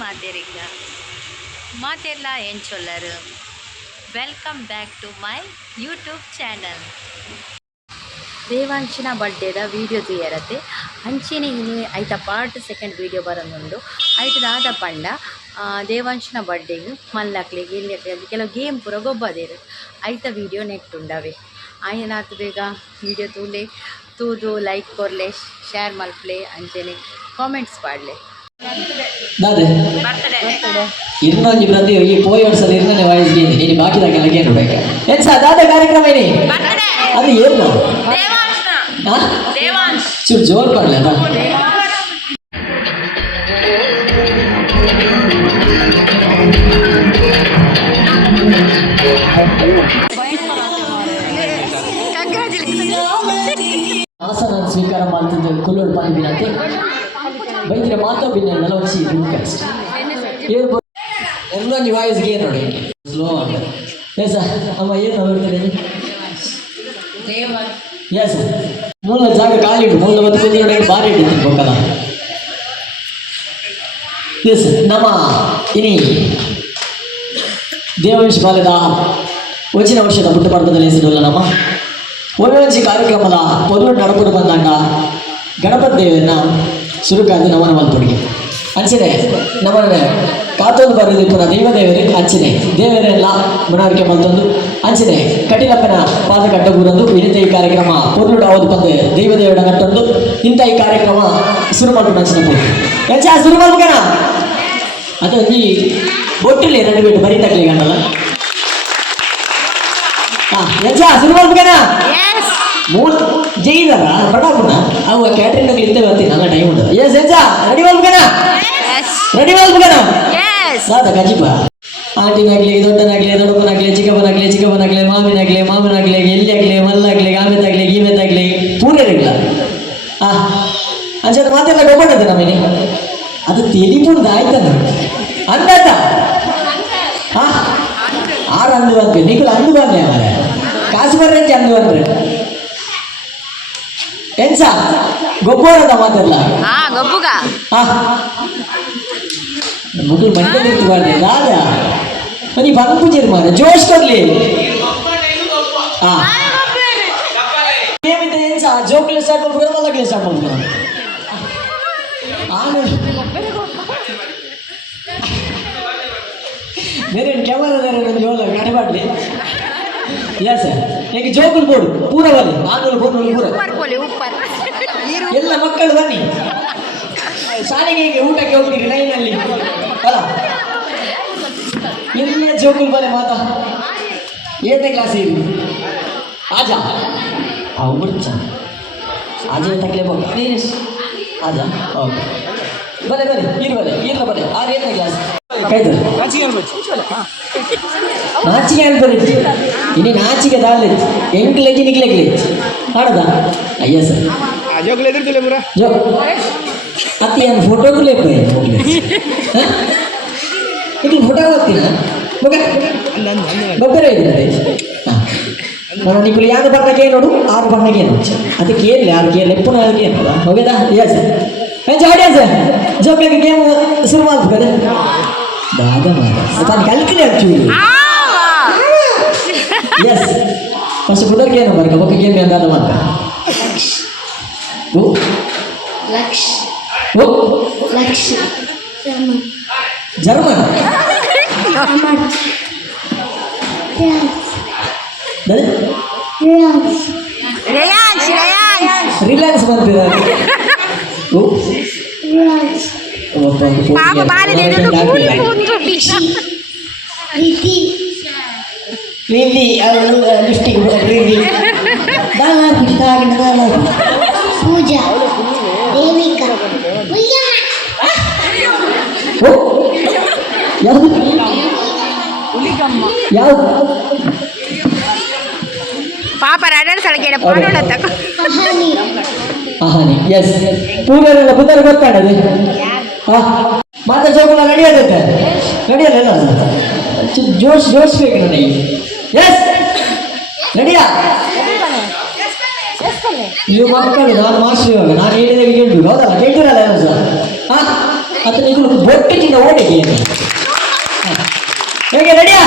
ಮಾತೆರಿಗ ಮಾತೆಲ್ಲ ಏನು ಚೊಲ್ಲರು. Welcome back to my YouTube channel. ದೇವಾಂಶನ ಬರ್ಡೇದ ವೀಡಿಯೋ తీయರತೆ ಅಂಚೆನೆ ಇನಿ ಐತ ಪಾರ್ಟ್ ಸೆಕೆಂಡ್ ವೀಡಿಯೋ ಬರೋದುಂಡು. ಐಟದಾದ ಪಂಡ ದೇವಾಂಶನ ಬರ್ಡೇಗ್ ಮಲ್ಲಕ್ಲೆಗ್ ಇಲ್ಲಕ್ಲೆಗ್ ಕೆಲವು ಗೇಮ್ ಪೂರ ಗೊಬ್ಬದೇರು ಐತ ವೀಡಿಯೋ ನೆಟ್ಟುಂಡವೆ. ಆಯ್ನಾತ್ ಬೇಗ ವೀಡಿಯೋ ತೂದು ಲೈಕ್ ಕೊರ್ಲೆ ಶೇರ್ ಮಲ್ಪ್ಲೆ ಅಂಚೆನೆ ಕಾಮೆಂಟ್ಸ್ ಪಾಡ್ಲೆ. ಇನ್ನೊಂದು ಪ್ರತಿ ಈ ಪೋಯಿ ವರ್ಷದ ಇನ್ನೊಂದು ವಯಸ್ಸಿಗೆ ನೀನು ಬಾಕಿದಾಗೆಲ್ಲ ಏನು ಬೇಕು ಏನು ಸಾಧಾರಣ ಕಾರ್ಯಕ್ರಮ ಏನಿ ಅದು ಏನು ಚೂರು ಜೋರ್ ಪಡ್ಲ ಆಸನ ಸ್ವೀಕಾರ ಮಾಡ್ತಿದ್ದ ಕುಲ್ಲೋಡು ಪಾಲ್ಬಿನಂತೆ ಬೈದ್ರೆ ಮಾತ್ರ ಬಿನ್ನ వచ్చి ರಿಕ್ವೆಸ್ಟ್ ಎಲ್ಲ ವಾಯ್ಸ್ಗೆ ನೋಡಿ ಸ್ಲೋ ಎಸ್ ಅಮ್ಮ ಏನು ಬರ್ತಾರೆ ಎಸ್ ಮೂಲ ಜಾಗ ಖಾಲಿ ಉಂಟು ಮೂಲ ಒಂದು ನೋಡಿ ಬಾರಿ ಇಟ್ಟು ತಿನ್ಬೇಕಲ್ಲ. ಎಸ್ ನಮ್ಮ ಇನಿ ದೇವಂಶ ಬಾಲ್ಯದ ವಚಿನ ವರ್ಷದ ಹುಟ್ಟುಪಾಠದಲ್ಲಿ ಹೆಸರಲ್ಲ ನಮ್ಮ ಒಮ್ಮೆ ಕಾರ್ಯಕ್ರಮದ ಮೊದಲು ನಡಪಡು ಬಂದಾಗ ಗಣಪತಿ ದೇವರನ್ನ ಸುರುಕಾದು ನಮನ ಮಲ್ಪುಡಿಗೆ ಅಂಚನೆ ನಮ್ಮನ್ನ ಕಾತೊಂದು ಬರೋದು ಪುನಃ ದೈವದೇವರೇ ಅಂಚನೆ ದೇವರೆಲ್ಲ ಮನವರಿಕೆ ಮಲ್ತೊಂದು ಅಂಚನೆ ಕಟಿಲಪ್ಪನ ಪಾದ ಕಟ್ಟಗೂರಂದು ವಿನಿತ ಈ ಕಾರ್ಯಕ್ರಮ ಪೊರ್ಲುಡು ಅವತ್ತು ಬಂದು ದೈವದೇವರ ಕಟ್ಟೊಂದು ಇಂಥ ಈ ಕಾರ್ಯಕ್ರಮ ಶುರು ಮಾಡ್ಕೊಂಡು ಅಂಚನೆ ಪೋದು ಎಂಚ ಶುರು ಮಾಡ್ಬೇಕನ ಅದು ಈ ಬೊಟ್ಟಿಲ್ಲ ಎರಡು ಬಿಟ್ಟು ಬರೀ ತಗ್ಲಿ ಗಂಡಲ್ಲ ಎಂಚ ಶುರು ಮಾಡ್ಬೇಕನ ಮೂರು ಜೈದಲ್ಲ ಪಟಾಕುನ ಅವ ಕ್ಯಾಟ್ರಿಂಗ್ ಇರ್ತೇವೆ ಅಂತೀನಿ ನನ್ನ ಟೈಮ್ ಉಂಟು ಎಸ್ ಎಂಜ ರೆಡಿ ಮಾಡ್ಬೇಕನ ರೆಡಿ ಮಾಡ್ಬೇಕನ ಸಾಧ ಕಜಿಪ ಆಂಟಿನಾಗ್ಲಿ ದೊಡ್ಡನಾಗ್ಲಿ ದೊಡ್ಡಪ್ಪನಾಗ್ಲಿ ಚಿಕ್ಕಪ್ಪನಾಗ್ಲಿ ಮಾಮನಾಗ್ಲಿ ಎಲ್ಲಿಯಾಗ್ಲಿ ಮಲ್ಲಾಗ್ಲಿ ಆಮೆತಾಗ್ಲಿ ಗೀಮೆತಾಗ್ಲಿ ಪೂರೈರಿಲ್ಲ ಅಂಚೆ ಮಾತೆಲ್ಲ ಗೊಬ್ಬಟ್ಟದ ನಮ್ಮನೆ ಅದು ತೆಲಿಪುಡ್ದು ಆಯ್ತಾನ ಅಂದಾತ ಆರು ಅಂದು ಬಂದ್ವಿ ನೀಗಳು ಅಂದು ಬಂದೆ ಅವರ ಕಾಸು ಬರ್ರಂತೆ ಅಂದು ಬಂದ್ರೆ ಎಂಸ ಗೊಬ್ಬರದ ಮಾತೆಲ್ಲ ಗೊಬ್ಬುಗ ಮಗಳು ಮಂಡಳಿ ಇರ್ತಬಾರ್ದೆ ರಾಜ ನೀ ಬಂದ್ಪೂಜೆ ಮಾರ ಜೋಶ್ ಕೊಡ್ಲಿ ಏಮಿಂದ ಎಂಸ ಜೋಕ್ಲೆ ಸ್ಟಾರ್ಟ್ ಮಾಡ್ಬೇಕು ಮಲ್ಲಕ್ಲೆ ಸ್ಟಾರ್ಟ್ ಮಾಡ್ಬೇಕು ಆಮೇಲೆ ಬೇರೆ ಕ್ಯಾಮರಾದಾರ ಜೋಲ ಕಡಿಬಾಡ್ಲಿ ಎಸ್ ಈಗ ಜೋಕುಲ್ ಬೋರ್ಡು ಪೂರ ಬನ್ನಿ 400 ಪೂರ ಎಲ್ಲ ಮಕ್ಕಳು ಬನ್ನಿ ಶಾಲೆಗೆ ಊಟಕ್ಕೆ ಹೋಗ್ತೀರಿ ಲೈನಲ್ಲಿ ಅಲ್ಲ ಎಲ್ಲ ಜೋಕುಲ್ ಬನ್ನಿ ಮಾತಾ 8ನೇ ಕ್ಲಾಸ್ ಇರಿ ಆಜಾ ಅವ್ರು ಚಂದ ಆಜಾ ತಕ್ಕಲೆ ಬೋಗ ನೀರೇಶ್ ಆಜಾ ಓಕೆ ಬನ್ನಿ ಇರ್ಲ ಬನ್ನಿ 8ನೇ ಕ್ಲಾಸ್ ಕೈದು ನಾಚಿಕೆ ಅನ್ಬರಿತ್ತು ಇನ್ನು ನಾಚಿಕೆ ದಾಲ್ ಎಂಕ್ಲೆಗಿ ನಿಕ್ಲೆಗ್ಲಿ ಆಡದ ಅಯ್ಯ ಸರ್ ಜೋ ಅತ್ತಿ ಏನು ಫೋಟೋಗೂ ಲೇಪ ಇದು ಫೋಟೋ ಹೋಗ್ತೀನ ಗೊಬ್ಬರ ಇದ್ರೆ ನಾನು ನಿಕ್ಕಳು ಯಾರು ಬಣ್ಣಕ್ಕೆ ನೋಡು 6 ಬಣ್ಣಕ್ಕೆ ಏನು ಅದಕ್ಕೆ ಏನಿಲ್ಲ 6 ಕೇಳಿ ಎಪ್ಪು ಅದಕ್ಕೆ ಏನಲ್ಲ ಹೋಗಿದಾ ಎಸ್ ಜಾಡಿಯ ಸರ್ ಜೋಕ್ಲಿಗೆ ಗೇಮ್ ಶುರು ಮಾಡ್ಬೇಕು ದಾದ ತಾನು ಕಲ್ತಿಲ್ಲ ಆ್ಯಕ್ಚುಲಿ ಎಸ್ ಫಸ್ಟ್ ಕುದರ್ಗೆ ಏನು ಬರ್ಕ ಒಬ್ಬ ಗೇಮ್ ಅಂದಾದ ಮಾತ್ರ ಜರ್ಮನ್ ರಿಲಯನ್ಸ್ ಬಂದಿದೆ ರೀತಿ ಲಿಫ್ಟಿಗೆ ರೀತಿ ಪೂಜಾ ದೇವಿಕಾ ಯಾವುದು ಪಾಪ ರಡರ್ ಸಳಗೇಡ ಪಾಡೋಣ ತಕ ಆಹಾನಿ ಎಸ್ ಪೂರೆಲ್ಲ ಬುದ್ಧರು ಗೊತ್ತಾಡದೆ ಮಾತಾ ಜೋಗುಲ ನಡೆಯೋದಕ್ಕೆ ನಡೆಯಲ್ಲ ಜೋಶ್ ಬೇಕು ನನಗೆ ಎಸ್ ನಡೆಯಾ ನೀವು ಮಕ್ಕಳು ನಾನು ಮಾಸ್ಟರ್ ಇವಾಗ ನಾನು ಹೇಳಿದಾಗ ಕೇಳ್ಬೇಕು ಹೌದಲ್ಲ ಕೇಳ್ತೀರಲ್ಲ ಸರ್ ಹಾಂ ಅದು ನಿಗಳು ಬೊಟ್ಟಿನಿಂದ ಓಡಿಗೆ ಹೇಗೆ ರೆಡಿಯಾ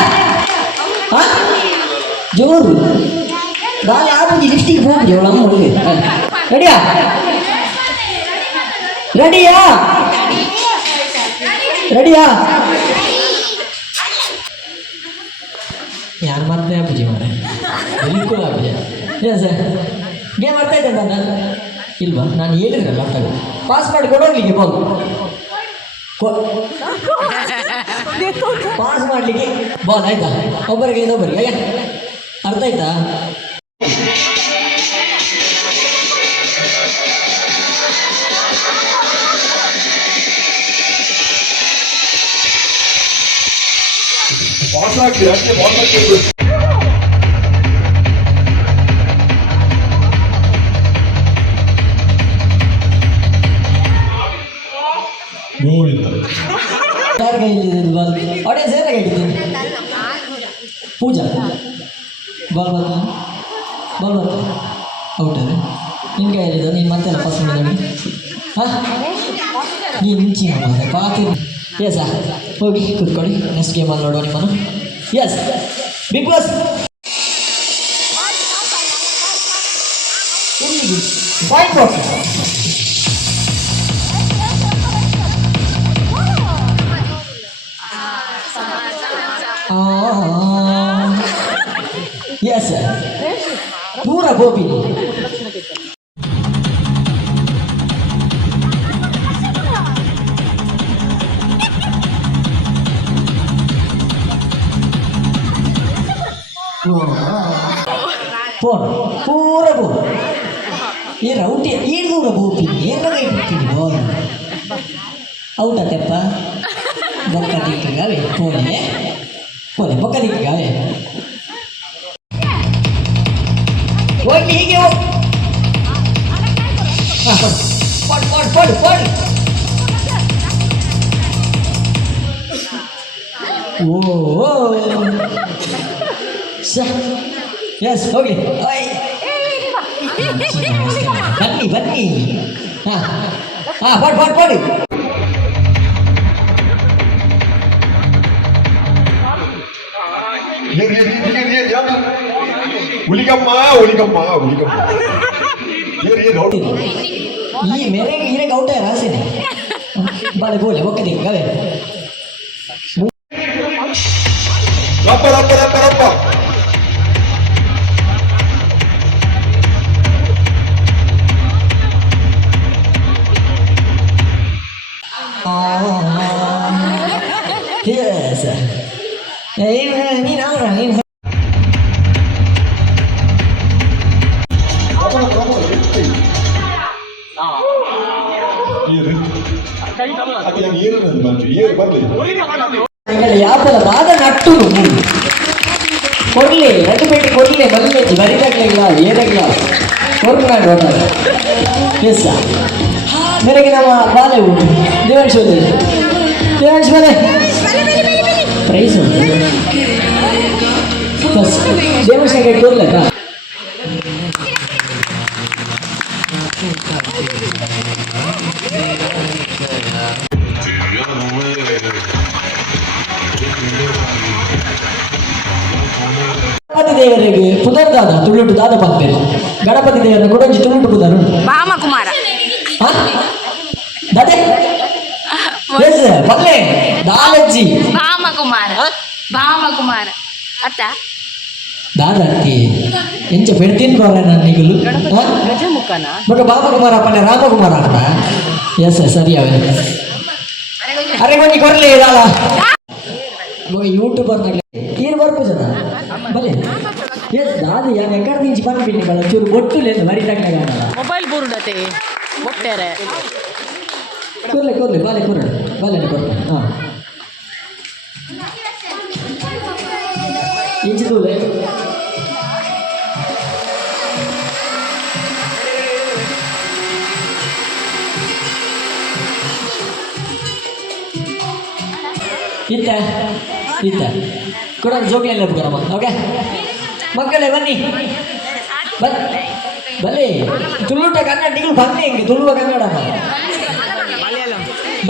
ಜೋರು ಬಾಲ ಆಪುಜಿ ಲಿಫ್ಟಿಗೆ ಹೋಗಿ ಅವಳ ಅಮ್ಮ ಹುಡುಗಿ ರೆಡಿಯಾ ರೆಡಿಯಾ ರೆಡಿಯಾ ಯಾರು ಮಾಡ್ತೇನೆ ಅಪ್ಪುಜಿ ಮಾರೆ ಬಿಲ್ಕುಲ್ ಅಪ್ಪುಜಿ ಏನು ಸರ್ ಗೇಮ್ ಮಾಡ್ತಾ ಇದ್ದೆ ನಾನು ಇಲ್ವಾ ನಾನು ಹೇಳಿದ್ರಲ್ಲ ಅರ್ಥ ಪಾಸ್ ಮಾಡಿ ಕೊಡೋಗ್ಲಿಕ್ಕೆ ಬಾಲ್ ಪಾಸ್ ಮಾಡಲಿಕ್ಕೆ ಬಾಲ್ ಆಯ್ತಾ ಒಬ್ಬರಿಗೆ ಇನ್ನೊಬ್ಬರಿಗೆ ಅರ್ಥ ಆಯ್ತಾ ಯಾರ ಕೈಯಲ್ಲಿ ಬಾಲ್ ಆಡಿಯನ್ಸ್ ಏನಾಗ ಹೇಳಿದ್ದೀನಿ ಪೂಜಾ ಬಾಲ್ ಬರ್ತಾ ಬಾಲ್ ಬರ್ತಾ ಔಟ್ ಅದೇ ನಿನ್ನ ಕೈಯಲ್ಲಿದ್ದ ನೀನು ಮತ್ತೆಲ್ಲ ಪಾಸ್ ಮಾಡಿ ಹಾಂ ನೀನು ಮುಂಚಿನ ಮಾಡಿದೆ ಪಾತಿ ಎಸಾ ಹೋಗಿ ಕೂತ್ಕೊಳ್ಳಿ ನೆಕ್ಸ್ಟ್ ಗೇಮಲ್ಲಿ ನೋಡುವ ನಿಮ್ಮನ್ನು ಎಸ್ ಬಿಗ್ ಬಾಸ್ ಪಾಯಿಂಟ್ ಬಾಕ್ಸ್ ಎಸ್ ಪೂರ ಗೋಪಿ ಫೋನ್ ಪೂರ ಬೋರ್ ಈ ರೌಟಿ ಏನು ದೂರ ಬೋಪಿ ಏನಾಗ ಇಟ್ಟಿರ್ತೀನಿ ಬೋರ್ ಔಟ ತೆಪ್ಪ ಬೊಕ್ಕ ದಿಕ್ಕಾವೆ ಫೋನೆ ಫೋನೆ ಬೊಕ್ಕ ದಿಕ್ಕಾವೆ ಹೋಗಿ ಹೀಗೆ ಹಾಂ ಪಡ್ ಪಡ್ ಪಡ್ ಪಡ್ ಓ ಎಸ್ ಹೋಗಿ ಬನ್ನಿ ಬನ್ನಿ ಹಾಂ ಹಾಂ ಪಡ್ ಪಡ್ ಪಡಿ ಹುಲಿಗಮ್ಮ ಹುಲಿಗಮ್ಮ ಹುಲಿಗಮ್ಮ ಈ ಮೇರೆಗೆ ಈರೆಗೆ ಔಟ ರಾಸಿನಿ ಬಾಳೆ ಬೋಲೆ ಒಕ್ಕದಿ ಗವೆ ರಪ್ಪ ರಪ್ಪ ರಪ್ಪ ರಪ್ಪ Yes. ನೀನು ಅವರ ನೀನು ಯಾಪಲ ಬಾದ ನಟ್ಟು ಕೊಡ್ಲಿ ರಟ್ಟು ಪೇಟೆ ಕೊಡ್ಲಿ ಬಲ್ಲೆ ಬರಿದಾಗ್ಲಿಲ್ಲ ಏದಾಗ್ಲ ಕೊರ್ಕೊಂಡು ಹೊರಟಾಗ ಎಸ್ ಮೇರೆಗೆ ನಮ್ಮ ಬಾಲೆ ಉಂಟು ದೇವಾಂಶ್ ಬಂದಿದೆ ದೇವಾಂಶ್ ಮೇಲೆ ಪ್ರೈಸ್ ಉಂಟು ಬಸ್ ದೇವಾಂಶಗೆ ಕೊಡ್ಲಕ್ಕ ಗಣಪತಿ ದೇವರಿಗೆ ಪುನರ್ದಾನ ತುಳುಟು ದಾದ ಪಂಪೇರು ಗಣಪತಿ ದೇವರ ಕೊಡಂಜಿ ತುಳುಟು ಪುದರು ಭಾಮಕುಮಾರ ದಾದೆ ಬಲ್ಲೆ ದಾಲಜ್ಜಿ ಭಾಮಕುಮಾರ ಅತ್ತ ದಾದಕ್ಕೆ ಎಂಚ ಬೆಡ್ತೀನಿ ಬರ ನನ್ನಿಗಲು ಗಜಮುಖನ ಮಗ ಬಾಮಕುಮಾರ ಅಪ್ಪನ ರಾಮಕುಮಾರ ಅಂತ ಎಸ್ ಸರಿ ಅವೇ ಅರೆ ಕೊಂಚ ಕೊರಲಿ ಇರಲ್ಲ ಮಗ ಯೂಟ್ಯೂಬರ್ ಏನು ಬರ್ಬೋದು ಜನ ಬಲೆ ಎಸ್ ದಾದ ಯಾರು ಎಕ್ಕಡ ನಿಂಚಿ ಬಂದ್ಬಿಟ್ಟು ಬಲ್ಲ ಚೂರು ಒಟ್ಟುಲೇನು ಬರಿದಾಗಲ್ಲ ಮೊಬೈಲ್ ಬುರುಡತೆ ಒಟ್ಟಾರೆ ಕೊರ್ಲೆ ಕೊರ್ಲೆ ಬಾಲೆ ಕೊರಡು ಬಾಲೆನೆ ಕೊಡ್ತಾನೆ ಹಾಂ ಇಂಚಿ ತೂಲೆ ಇತ್ತ ಇತ್ತ ಕೊಡ ಜೋಗ್ಲೆಲ್ಲ ಬಿಡಮ್ಮ ಓಕೆ ಮಕ್ಕಳೇ ಬನ್ನಿ ಬನ್ನಿ ತುಳುಟ ಕನ್ನಡ ನೀವು ಬನ್ನಿ ಹಿಂಗೆ ತುಳುವ ಕನ್ನಡ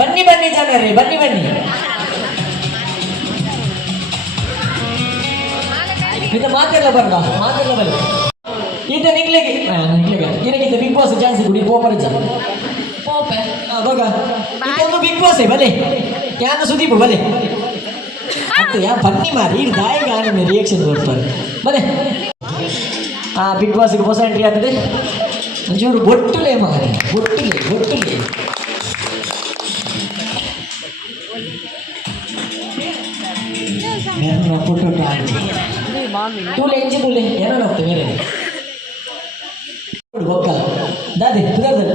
ಬನ್ನಿ ಬನ್ನಿ ಬನ್ನಿ ಜನರೇ, ಬನ್ನಿ ಬನ್ನಿ. ಇದು ಮಾತೆಲ್ಲ ಬರಲ್ಲ, ಮಾತೆಲ್ಲ ಬರಲ್ಲ. ಇದು ನಿಗ್ಲಿಗೆ ನಿನಗಿಂತ ಬಿಗ್ ಬಾಸ್ ಚಾನ್ಸ್ ಕೊಡಿ. ಪೋಪರಿಜ ಬಗ ಇದೊಂದು ಬಿಗ್ ಬಾಸ್ ಬಲೆ ಯಾನ ಸುದೀಪ್ ಬಲೆ ಅಂತ ಯಾ ಬನ್ನಿ ಮಾರಿ ಇದು ದಾಯಿಗೆ ಆನಂದ ರಿಯಾಕ್ಷನ್ ಕೊಡ್ತಾರೆ ಬಲೆ. ಬಿಗ್ ಬಾಸ್ಗೆ ಹೊಸ ಎಂಟ್ರಿ ಆಗ್ತದೆ. ಒಂಚೂರು ಬೊಟ್ಟುಲೆ ಮಾರಿ, ಬೊಟ್ಟುಲೆ ಬೊಟ್ಟುಲೆ. ಫೋಟೋ ತೂಲೆ ಎಂಚಿ ತೂಲೆ ಏನೋ ಆಗ್ತದೆ ಬೇರೆ ಹೋಗಲ್ಲ ದಾದೆ ಕುದರ್ದಲ್ಲ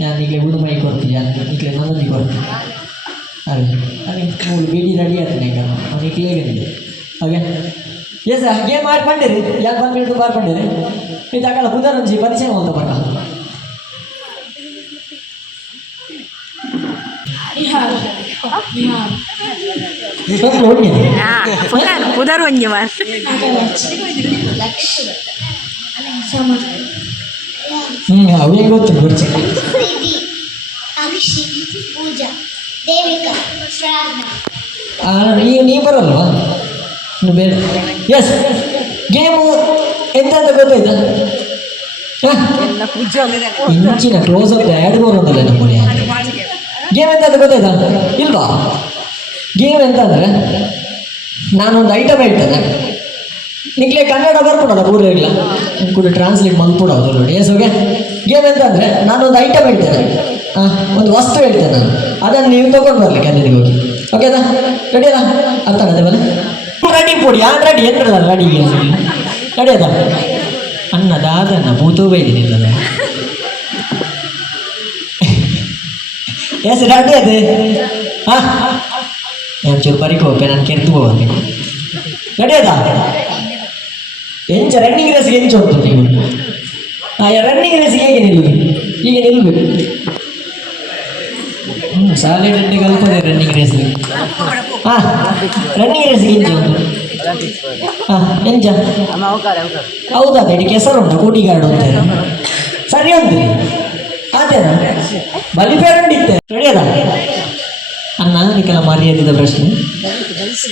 ഞാൻ നിങ്ങളെ ഉടുമായി കൊടുത്തു, ഞാൻ നിങ്ങളെ നന്ദി കൊടുത്തു. അതെ അതെ ಮೂರು ಬೇಡಿ ರೆಡಿ ಆಗ್ತಾನೆ ಈಗ ಅವನಿಗೆ ಹೇಗಿದೆ ಓಕೆ ಎಸ್ ಗೇಮ್ ಆಡ್ ಬಂದಿರಿ ಯಾಕೆ ಬಂದ್ಬಿಟ್ಟು ಬಾರ್ಕೊಂಡಿರಿ ಇದು ಆಗಲ್ಲ ಕುದರಂಜಿ ಪರಿಚಯ ಅಂತ ಬರ್ಕ ಪುದರ್ವಂಜಿ ಮಾರ್ ಅವೇ ಗೊತ್ತು ಗುರ್ಚಿ ಸಿದ್ಧಿ, ಅಕ್ಷಿ, ಪೂಜಾ, ದೇವಿಕಾ, ಶ್ರಾವಣ. ನೀ ಬರಲ್ವಾ ಬೇರೆ. ಎಸ್ ಗೇಮು ಎಂತ ಅಂತ ಗೊತ್ತಾಯ್ತಾ? ಇಂಚಿನ ಕ್ಲೋಸ್ ಅಪ್ ಆ್ಯಡ್ ಬರೋದಲ್ಲ ನಮ್ಮನೆ. ಗೇಮ್ ಎಂತ ಅಂತ ಗೊತ್ತಾಯ್ತಾ ಇಲ್ವಾ? ಗೇಮ್ ಎಂತ ಅಂದರೆ ನಾನೊಂದು ಐಟಮ್ ಹೇಳ್ತೇನೆ, ನಿಕ್ಲೆ ಕನ್ನಡ ಬರ್ಕೊಡಲ್ಲ ಪೂರ ಇಲ್ಲ ಕೂಡ ಟ್ರಾನ್ಸ್ಲೇಟ್ ಮಲ್ಕೊಡೋದು ನೋಡಿ. ಎಸ್ ಓಕೆ ಗೇಮ್ ಎಂತ ಅಂದರೆ ನಾನೊಂದು ಐಟಮ್ ಹೇಳ್ತೇನೆ, ಒಂದು ವಸ್ತು ಹೇಳ್ತೇನೆ ನಾನು, ಅದನ್ನು ನೀವು ತೊಗೊಂಡು ಬರಲಿಕ್ಕೆ ಅಲ್ಲಿಗೆ ಹೋಗಿ. ಓಕೆ ಅದಾ ರೆಡಿ ಅದ ಅರ್ಥ ಆಗತ್ತೆ ಬಲ್ಲ ರೆಡಿ ಪೋಡಿ ಯಾರು ರೆಡಿ ಏನು ರೆಡಿ ರೆಡಿ ಅದ ಅನ್ನದಾದನ್ನ ಭೂತೋ ಬೈದಿನಿಲ್ಲ ಎಸ್ ರೆಡಿ ಅದೇ ಹಾಂ ಒಂಚೂರು ಪರಿಕೋ ಹೋಗ್ಬೇ ನಾನು ಕೆರೆದು ಹೋಗಿ ರೆಡಿ ಅದ ಎಂಚ ರನ್ನಿಂಗ್ ರೇಸ್ಗೆ ಎಂಚು ಹೋಗ್ತು ನೀವು? ರನ್ನಿಂಗ್ ರೇಸ್ಗೆ ಹೇಗೆ ನಿಲ್ಲುದು? ಹೀಗೆ ನಿಲ್ಲಬೇಕು. ಶಾಲೆ ರೆಡ್ಡಿ ಕಲ್ಪದೆ ರನ್ನಿಂಗ್ ರೇಸ್ಗೆ. ರನ್ನಿಂಗ್ ರೇಸ್ಗೆ ಎಂಚು ಉಂಟು? ಎಂಚ ಹೌದಾ ಹೇಳಿ ಕೆಸರುಂಟ ಕೋಟಿಗಾರ್ಡು ಅಂತಾರೆ ಸರಿ ಅಂತೀರಿ ಅದೇನಾ ಬಲಿಪೇರಂಡಿತ್ತೆ ರೆಡಿ ಅದ ಅನ್ನ ಅದಕ್ಕೆಲ್ಲ ಮರ್ಯಾದಿದ ಪ್ರಶ್ನೆ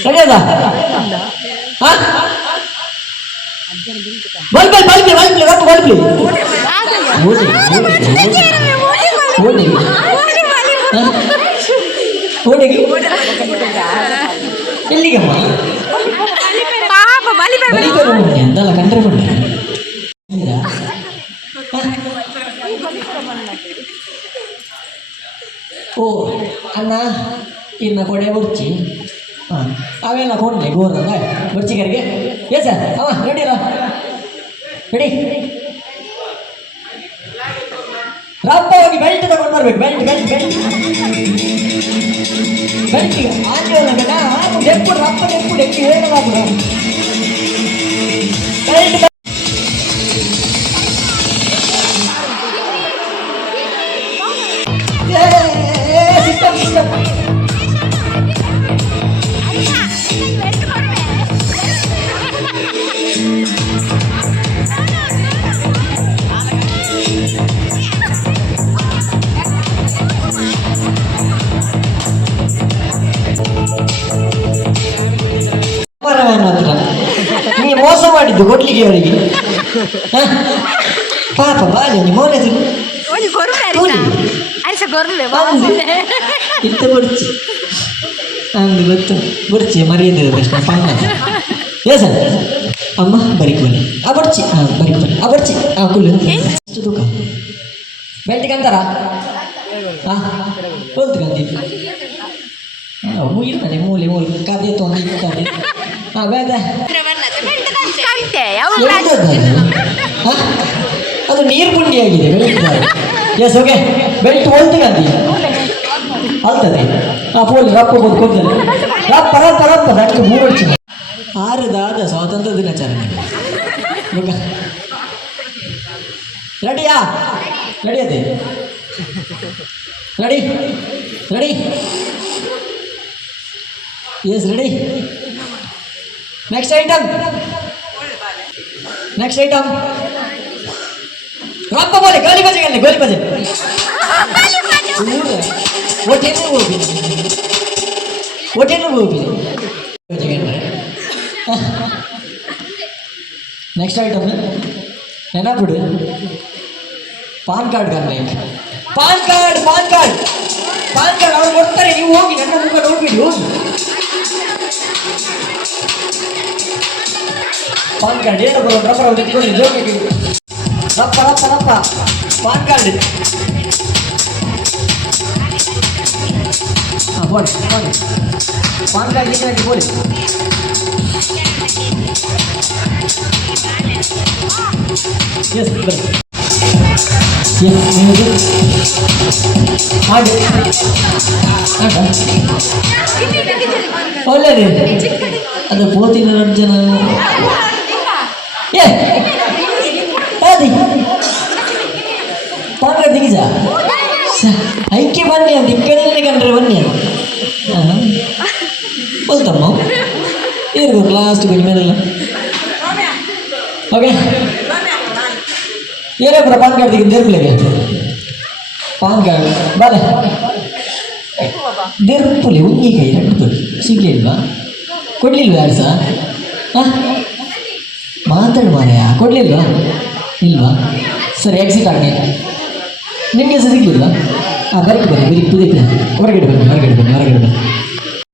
ರೆಡಿ ಅದ ಬಲ್ಬಲ್ ಬಲ್ಬಿ ಬಲ್ಬಿ ರಪ್ಪ ಬಲ್ಬಿ ಓಡಿ ಓಡಿ ಓಡಿ ಎಲ್ಲಿಗಮ್ಮ ಎಂದಲ್ಲ ಕಂಡ್ರೆ ಬಂದ ಓ ಅನ್ನ ಇನ್ನ ಕೊಡೆ ಬುರ್ಚಿ ಅವೆಲ್ಲ ಕೊಡ್ಲೆ ಗೋರ್ದ ಬುರ್ಚಿಗರಿಗೆ ಏ ಸರ್ ಅವ ರೆಡಿಲ್ಲ ರೆಡಿ ರಪ್ಪ ಹೋಗಿ ಬೆಲ್ಟ್ ತಗೊಂಡು ಬರ್ಬೇಕು. ಬೆಲ್ಟ್ ಬೆಲ್ಟ್ ಬೆಲ್ಟ್ ಬೆಲ್ಟ್ ಆಂಜೋಲ ಡೆಪ್ಪು ರಪ್ಪ ಡೆಪ್ಪು ಡೆಕ್ಕಿ ಹೇಳಲಾಗುದ ಬೆಲ್ಟ್ ಸಿಸ್ಟಮ್ ಸಿಸ್ಟಮ್ ನೀ ಮೋಸ ಮಾಡಿದ್ದು ಕೊಡ್ಲಿಕ್ಕೆ ಅವರಿಗೆ ಪಾಪ ಬಾಲ್ಯ ನಿಮ್ಮ ಮೌನ ಇತ್ತ ಬುರ್ಚಿ ಅಂದು ಗೊತ್ತು ಬುರ್ಚಿ ಮರ್ಯಾದೆ ಪ್ರಶ್ನೆ ಪಾಪ ಏ ಸರ್ ಅಮ್ಮ ಬರಿಕ್ ಬನ್ನಿ ಆ ಬಡ್ಚಿ ಬರಿಕ್ ಬನ್ನಿ ಆ ಬಡ್ಚಿ ಕುಲ್ಲು ಎಷ್ಟು ತೂಕ ಬೆಲ್ಟ್ಗೆ ಅಂತಾರ ಹೋಲ್ತು ಗಂತಿ ಇರ್ತಾನೆ ಮೂಲೆ ಮೂಲೆ ಕದೆ ತೊಂದು ಇರ್ತಾರೆ ಬೇಡ ಅದು ನೀರು ಪುಂಡಿ ಆಗಿದೆ ಬೆಲ್ಟ್. ಎಸ್ ಓಕೆ ಬೆಲ್ಟ್ ಹೋಲ್ತು ಗಂತಿ ಅಲ್ತದೆ ಪೋಲಿ ರಪ್ಪ ಕೊಡ್ತಾರೆ ರಪ್ಪ ರಪ್ಪ ರಪ್ಪ ಅದಕ್ಕೆ 3 ವರ್ಷ ಆರದಾದ ಸ್ವಾತಂತ್ರ್ಯ ದಿನಾಚರಣೆ ರೆಡಿಯಾ ರೆಡಿ ಅದೇ ready ready yes ready next item next item ರಪ್ಪ ಬೋಲೆ ಗೋಲಿ ಬಜೆ ಗೋಲಿ ಬಜೆ ಒಟ್ಟೆನ್ನು ಹೋಗಿ ಒಟ್ಟೆನ್ನು ಹೋಗಿ ನೆಕ್ಸ್ಟ್ ಐಟಮ್ ನೆನಪಿಡು PAN card card PAN card PAN card PAN card ಅವ್ರು ಕೊಡ್ತಾರೆ, ನೀವು ಹೋಗಿ ನನ್ನ ಮುಖ ನೋಡ್ಬಿಡಿ ಹೋಗಿ. ಪಾನ್ ಕಾರ್ಡ್ ಏನು ಬರೋ ರಬ್ಬರ ಇಟ್ಕೊಂಡು ಜೋಗಿ ರಪ್ಪ ರಪ್ಪ ರಪ್ಪ ಪಾನ್ ಕಾರ್ಡ್ ಹಾಂ ಬೋಲಿ ಬೋಲಿ ಪಾನ್ ಕಾರ್ಡ್ ಏನು ಬೋಲಿ ಎಸ್ ಬನ್ನಿ ಹಾಗೆ ಒಳ್ಳೆಯದೇ ಅದು ಪೋತಿನ ರಂಜನ ಏ ಅದಿ ಪಾಂಗ್ರ ದಿಗಿಜ ಐಕ್ಯ ಬನ್ನಿ ಅಂತ ಇಕ್ಕಡೆ ಕಂಡ್ರೆ ಬನ್ನಿ ಬಲ್ತಮ್ಮ ಇರ್ಬೇಕು ಲಾಸ್ಟ್ ಬನ್ನಿ ಮೇಲೆಲ್ಲ ಓಕೆ ಏನೇ ಕೂಡ ಪಾನ್ ಕಾರ್ಡ್ ತೆಗೆದು ದೇರ್ಪುಲೆಗೆ ಪಾನ್ ಕಾರ್ಡ್ ಬಾಲೆ ದೇರ್ಪುಲೆ ಉಂಗಿ ಕೈ ಎರಡು ಸಿಗ್ಲಿಲ್ವಾ ಕೊಡ್ಲಿಲ್ವಾ ಯಾರು ಸಹ ಹಾಂ ಮಾತಾಡು ಮಾರೆಯಾ ಕೊಡ್ಲಿಲ್ವಾ ಇಲ್ವಾ ಸರಿ ಎಕ್ಸಿಟ್ ಆಗಿ ನಿಮಗೆ ಸಹ ಸಿಗ್ಲಿಲ್ವಾ ಹಾಂ ಬರಕ್ಕೆ ಬನ್ನಿ ಬಿರಿ ಹೊರಗಡೆ ಬನ್ನಿ ಹೊರಗಡೆ ಬನ್ನಿ ಹೊರಗಡೆ ಬನ್ನಿ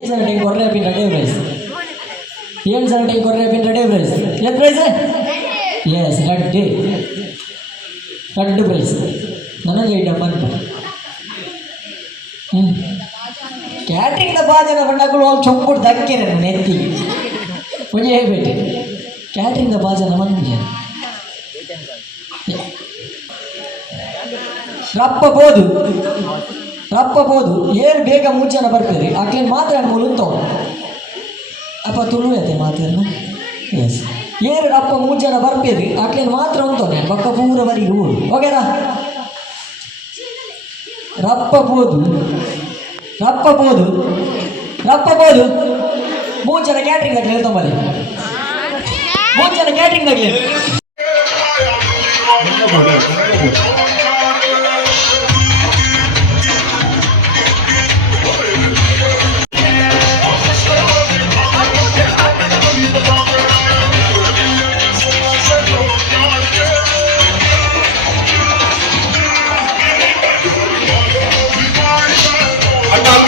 ಸರ್ ಟೈಮ್ ಕೊಡ್ರೆ ಪಿನ್ ರೆಡಿ ಪ್ರೈಸ್ ಏನು ಸರ್ ಟೈಮ್ ಕೊಡ್ರೆ ಪಿನ್ ರೆಡಿ ಪ್ರೈಸ್ ಏನು ಪ್ರೈಸ್ ಎಸ್ ರೆಡ್ ಪ್ರೈಸ್ ನನಗೆ ಐಟಮ್ ಬಂತು ಕ್ಯಾಟ್ರಿಂಗ್ದ ಬಾಧೆನ ಬಣ್ಣಗಳು ಅವ್ರು ಚೊಂಬಿಟ್ಟು ದಕ್ಕಿರ ನನ್ನ ಎತ್ತಿಗೆ ಮುಜೆ ಹೇಳ್ಬೇಡಿ ಕ್ಯಾಟ್ರಿಂಗ್ದ ಬಾಜನ ಬಂದಿದೆ ರಪ್ಪಬೋದು ಏರು ಬೇಗ ಮುಂಚೆನ ಬರ್ತೀರಿ ಆಕ್ಲೇನು ಮಾತ್ರ ಉಂಟು ಅಪ್ಪ ತುಳುವೈತೆ ಮಾತನ್ನ ಎಸ್ ಏರು ರಪ್ಪ ಮೂರು ಬರ್ತೀರಿ ಆಕ್ಲೇನು ಮಾತ್ರ ಉಂಟು ಬಕ್ಕ ಪೂರ ಬರೀ ಊರು ಓಕೆನಾ ರಪ್ಪಬೋದು ಮೂರು ಜನ ಕ್ಯಾಟ್ರಿಂಗ್ ಆಗಲಿ ಹೇಳ್ತಂಬಲ್ಲಿ ಮೂರು ಜನ ಕ್ಯಾಟ್ರಿಂಗ್ ಆಗಲಿ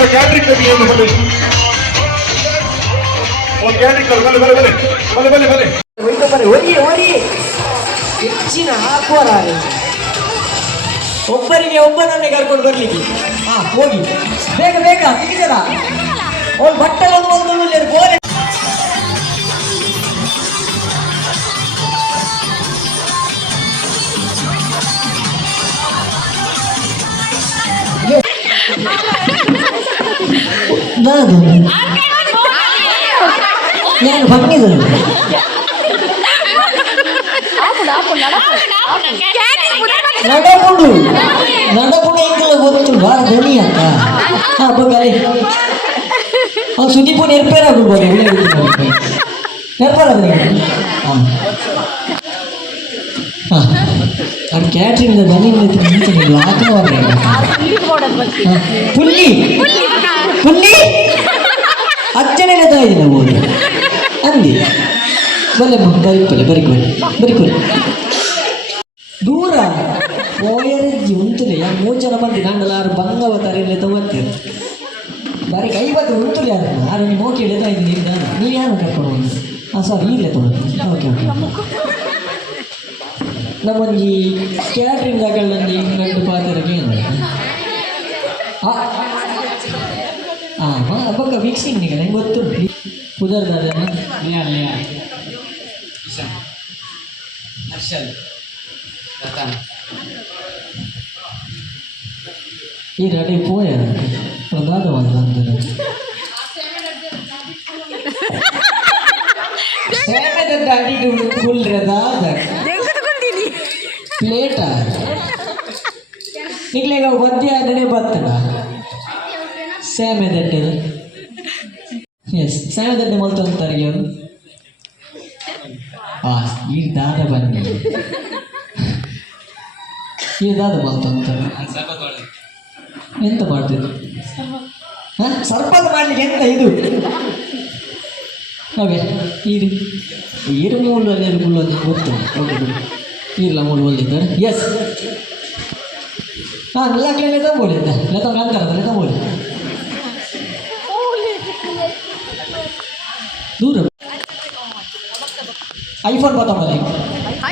ಕ್ಯಾಟ್ರಿಂಗ್ ಹೆಚ್ಚಿನ ಹಾಕುವರ ಒಬ್ಬರಿಗೆ ಒಬ್ಬನನ್ನೇ ಕರ್ಕೊಂಡು ಬರ್ಲಿಕ್ಕೆ ಹಾಂ ಹೋಗಿ ಬೇಗ ಬೇಗ ತೆಗಿದಾರ ಅವ್ರು ಬಟ್ಟೆ ಒಂದು ಬೋರೆ ನಾನು ಬಂದಿದ್ದೆ ನಡಪುಡು ಎಂಗೆಲ್ಲ ಗೊತ್ತು ಬಾರ ಧ್ವನಿ ಅಂತ ಹಾಂ ಬಗ್ಗಲಿ ಅವ್ನು ಸುದೀಪು ನೆರ್ಪೇರಾಗ್ಬಿಡ್ಬೋದು ನೆರ್ಪಾರ ಹಾಂ ಹಾಂ ಅದು ಕ್ಯಾಟ್ರಿಂಗ್ ಧ್ವನಿ ಪುಲ್ಲಿ ಅಚ್ಚನೆ ತಾ ಇದ್ದೀನಿ ಓದಿ ಅಂದಿ ಬಲ್ಲಮ್ಮ ಬರಿಕೊಲೆ ದೂರ ಪೋಯರಜ್ಜಿ ಉಂಟುಲೆ ಮೂರು ಜನ ಬಂದು ಗಂಡಲಾರು ಬಂಗವ ತರೆಯಲ್ಲೇ ತಗೋತೀರಿ ಬರೀ ಕೈ ಬದ್ದು ಉಂಟುಲೆ ಅದನ್ನು ಆದ್ರೆ ನೀವು ಹೋಗಿ ಎಳೆತಾ ಇದ್ದೀನಿ ಇಲ್ಲ ನೀವು ಯಾರು ಕರ್ಕೊಂಡು ಹೋಗಿ ಹಾಂ ಸರ್ ಈಗಲೇ ತೊಗೊಳ್ತೀನಿ ಓಕೆ ನಮ್ಮೊಂದು ಕ್ಯಾಟ್ರಿಂಗ್ ಆಗಳಲ್ಲಿ ಗಂಡು ಪಾತ್ರಕ್ಕೆ ಏನು ಹಾಂ ಬಕ್ಕ ಮಿಕ್ಸಿಂಗ್ ಈಗ ನಂಗೆ ಗೊತ್ತು ಕುದರ್ದಾದನ್ನು ಹರ್ಷಲ್ ರತನ್ ಈ ರೆಡಿ ಪೋಯ ಪ್ರದಾದ ಒಂದು ಫುಲ್ ರದಾದ ಪ್ಲೇಟ ಈಗಲೀಗ ಮಧ್ಯ ನೆನೆ ಬರ್ತದ ಸ್ಯಾಮೆದಡ್ಡೆ ಎಸ್ ಸ್ಯಾಮೆದಡ್ಡೆ ಮಲ್ತಂತಾರೆ ಅವರು ಈ ದಾದ ಬನ್ನಿ ಈ ದಾದ ಮಲ್ತಂತಾರೆ ಎಂತ ಮಾಡ್ತಿದ್ರು ಸರ್ಪದ ಮಾಡ್ಲಿಕ್ಕೆ ಎಂತ ಇದು? ಓಕೆ ಈರು ಮೂಲು ಅಲ್ಲಿ ಮುಳ್ಳು ಗೊತ್ತು. ಓಕೆ ಬಿಡಿ, ಈರ್ಲ ಮೂಲು ಒಳ್ಳಿದ್ದಾರೆ. ಎಸ್ ಹಾಂ ಲೆಕ್ಕ ಲೆತ ಬೋಲಿ ಅಂತ ಲೆತ ಅಂತಾರಲ್ಲ ಲೆತ ಬೋಲಿ ದೂರ ಐಫೋನ್ ಬತ್ತಾಮಲ್ಲ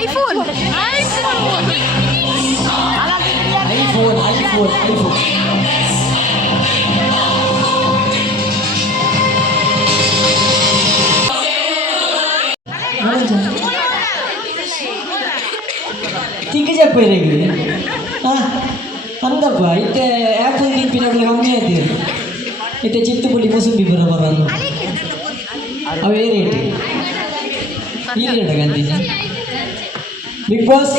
ಐಫೋನ್ ಐಫೋನ್ ಐಫೋನ್ ಐಫೋನ್ ತಿಕ್ಕ చెప్పేది అందప్ప ఇట్టే యాపిల్ తిప్పినట్లు కమ్మి అయితే ఇట్టే చిత్తుపులి ముసుంబి బరబరాలు అవి ఏ రేటు ఈ రేట కంది బిగ్ బాస్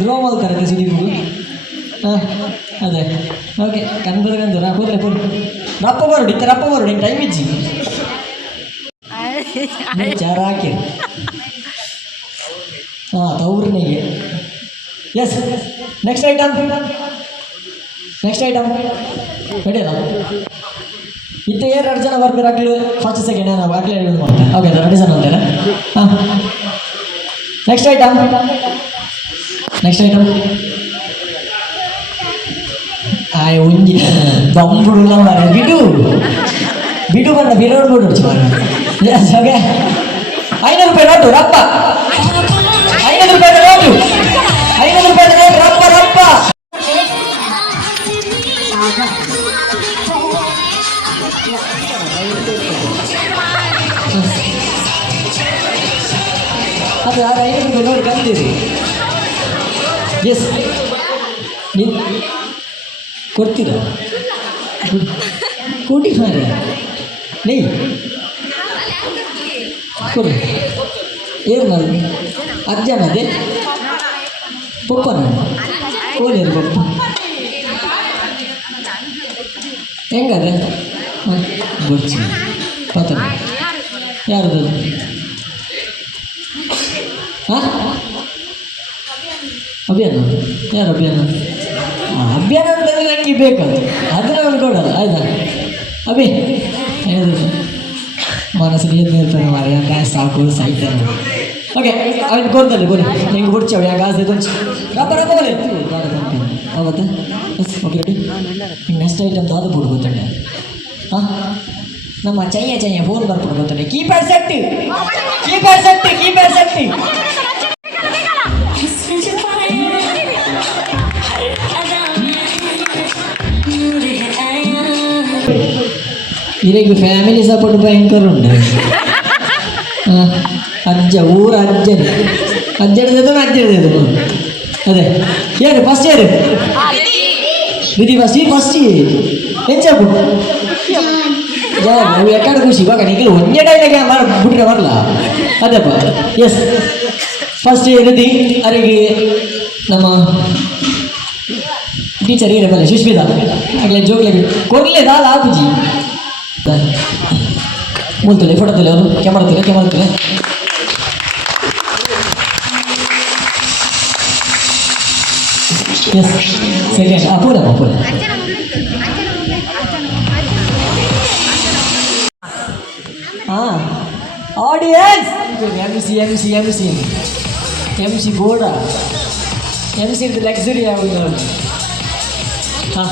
ದ್ರೋಮ್ ಅಲ್ತಾರೆ ಸುದೀಪ್ ಅದೇ ಓಕೆ ಕನ್ಬರ್ಗಂದು ಕೂದಲೇ ಕೊಡು ರಪ್ಪ ಬರೋಡಿ ಟೈಮ್ ಇಜ್ಜಿ ಚಾರ ಹಾಕಿ ಹಾಂ ತವ್ರನಿಗೆ ಎಸ್ ನೆಕ್ಸ್ಟ್ ಐಟಮ್ ರೆಡಿಯಲ್ಲ ಇತ್ತೆ 2 ಜನ ಬರ್ಬೇಕಾಗ್ಲು ಫಸ್ಟ್ ಸೆಕೆಂಡ್ ನಾವು ಆಗ್ಲೇ ಹೇಳೋದು ಮಾಡ್ತೇನೆ. ಓಕೆ ರೆಡಿ ಸರ್ ಅಂತೇನೆ. ಹಾಂ ನೆಕ್ಸ್ಟ್ ಐಟಮ್ ಆಯ್ ಉಂಜಿ ದಮ್ಬುಡುಲ್ಲ ಮಾರೆ ಬಿಡು ಬಂದ ಬಿರೋಡ್ ಬಿಡು ಮಾರೆ. ಎಸ್ ಓಕೆ 500 ರೂಪಾಯಿ ನೋಟು ರಪ್ಪ 500 ರೂಪಾಯಿ ನೋಟು 500 ರೂಪಾಯಿ ನೋಟು ರಪ್ಪ ಅದು ಯಾರು 500 ರೂಪಾಯಿ ನೋಡಿ ಕಲ್ತೀರಿ. ಎಸ್ ನೀವು ಕೊಡ್ತೀರಾ ಕೊಡಿ ಮಾರೆ ನೀ ಕೊಡಿ ಏನು ನಾನು ಅಜ್ಜನದೇ ಪಪ್ಪನ ಕೋಲೇರು ಪಪ್ಪ ಹೆಂಗದೆ ಹಾಂ ಗೊಡ್ಸಿ ಪತ್ತ ಯಾರದು ಹಾಂ ಅಭಿಯಾನ ಯಾರು ಅಭಿಯಾನ ಅಭಿಯಾನ ಅಂತಂದರೆ ನನಗೆ ಬೇಕದು ಅದನ್ನ ನಾನು ಕೊಡಲ್ಲ ಆಯ್ತಾ ಅಭಿ ಮನಸ್ಸಲ್ಲಿ ಏನು ಇರ್ತಾನೆ ಮಾರಿ ಯಾಕೆ ಸಾಕು ಸಾಯ್ತಾನೆ. ಓಕೆ ಅವ್ನು ಕೊಡ್ತಲ್ಲ ಕೊಡಿ ಹೆಂಗೆ ಬಿಡ್ಚವ ಯಾಕೆ ಆಸೆ ತುಂಚು ರಪ್ಪ ಬೋಲೆ ಹೌದಾ ಎಸ್ ಓಕೆ ರೆಡಿ ಹಿಂಗೆ ನೆಕ್ಸ್ಟ್ ಐಟಮ್ ಅದು ಬಿಡು ಗೊತ್ತಾನೆ. ಹಾಂ ನಮ್ಮ ಚಯ್ಯ ಫೋನ್ ಬರ್ಕೊಂಡು ಗೊತ್ತಾನೆ ಕೀಪ್ಯಾಡ್ ಸೆಟ್ ಇದಕ್ಕೆ ಫ್ಯಾಮಿಲಿ ಸಪೋರ್ಟ್ ಭಯಂಕರ ಉಂಟು. ಅಜ್ಜ ಊರ ಅಜ್ಜಡದು ಅದೇ ಯಾರು ಫಸ್ಟ್ ಯಾರು ವಿಧಿ ಫಸ್ಟ್ ಹೆಚ್ಚು ಜಾಗ ಎಕಡೆ ಖುಷಿ ಇವಾಗ ನೀವು ಒಂದೇ ಡೈಲಾಗೆ ಬಿಟ್ರೆ ಬರಲ್ಲ ಅದಪ್ಪ. ಎಸ್ ಫಸ್ಟ್ ರಿಧಿ ಅವರಿಗೆ ನಮ್ಮ ಟೀಚರ್ ಇರಬಲ್ಲ ಸುಶ್ಮಿತಾ ಆಗಲೇ ಜೋಗ್ಲೆ ಕೊಡಲೇದಾ ಲಾಭುಜಿ ಮೂಲ್ತಲೆ ಫೋಟೋದಲ್ಲಿ ಅವರು ಕ್ಯಾಮರಾದಲ್ಲಿ ಎಸ್ ಸೆಕೆಂಡ್ ಪೂರ ಹಾಂ ಆಡಿಯನ್ಸ್ MC ಗೋಡ MC ಲಕ್ಸುರಿ ಆಗುದು. ಹಾಂ